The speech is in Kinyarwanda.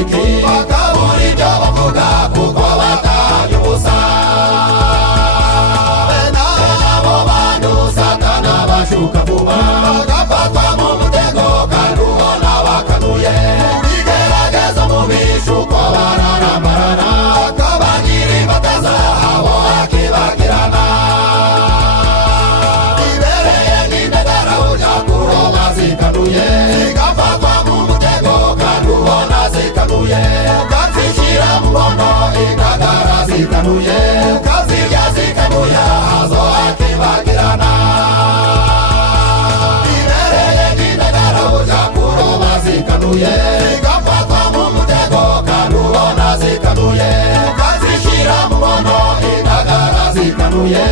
iki bakabura ibyo bavuga kuko batanye ubusa. Bene abo bantu Satani abashuka vuba bagafatwa mu mutego kandi ubona bakanuye. Igerageza mu bishuko bararambarana bakabagira imbataza abo bakibagirana. Ibereye nk'indagara ujya kuroba zikanuye zigafatwa mu mutego kandi ubona zikanuye. Ukazishyira mu nkono indagara zikanuye ukazirya zikanuye hazo akibagirana. Ibereye nk'indagara ujya kuroba zikanuye zigafatwa mu mutego kandi ubona zikanuye. Ukazishyira mu nkono indagara zikanuye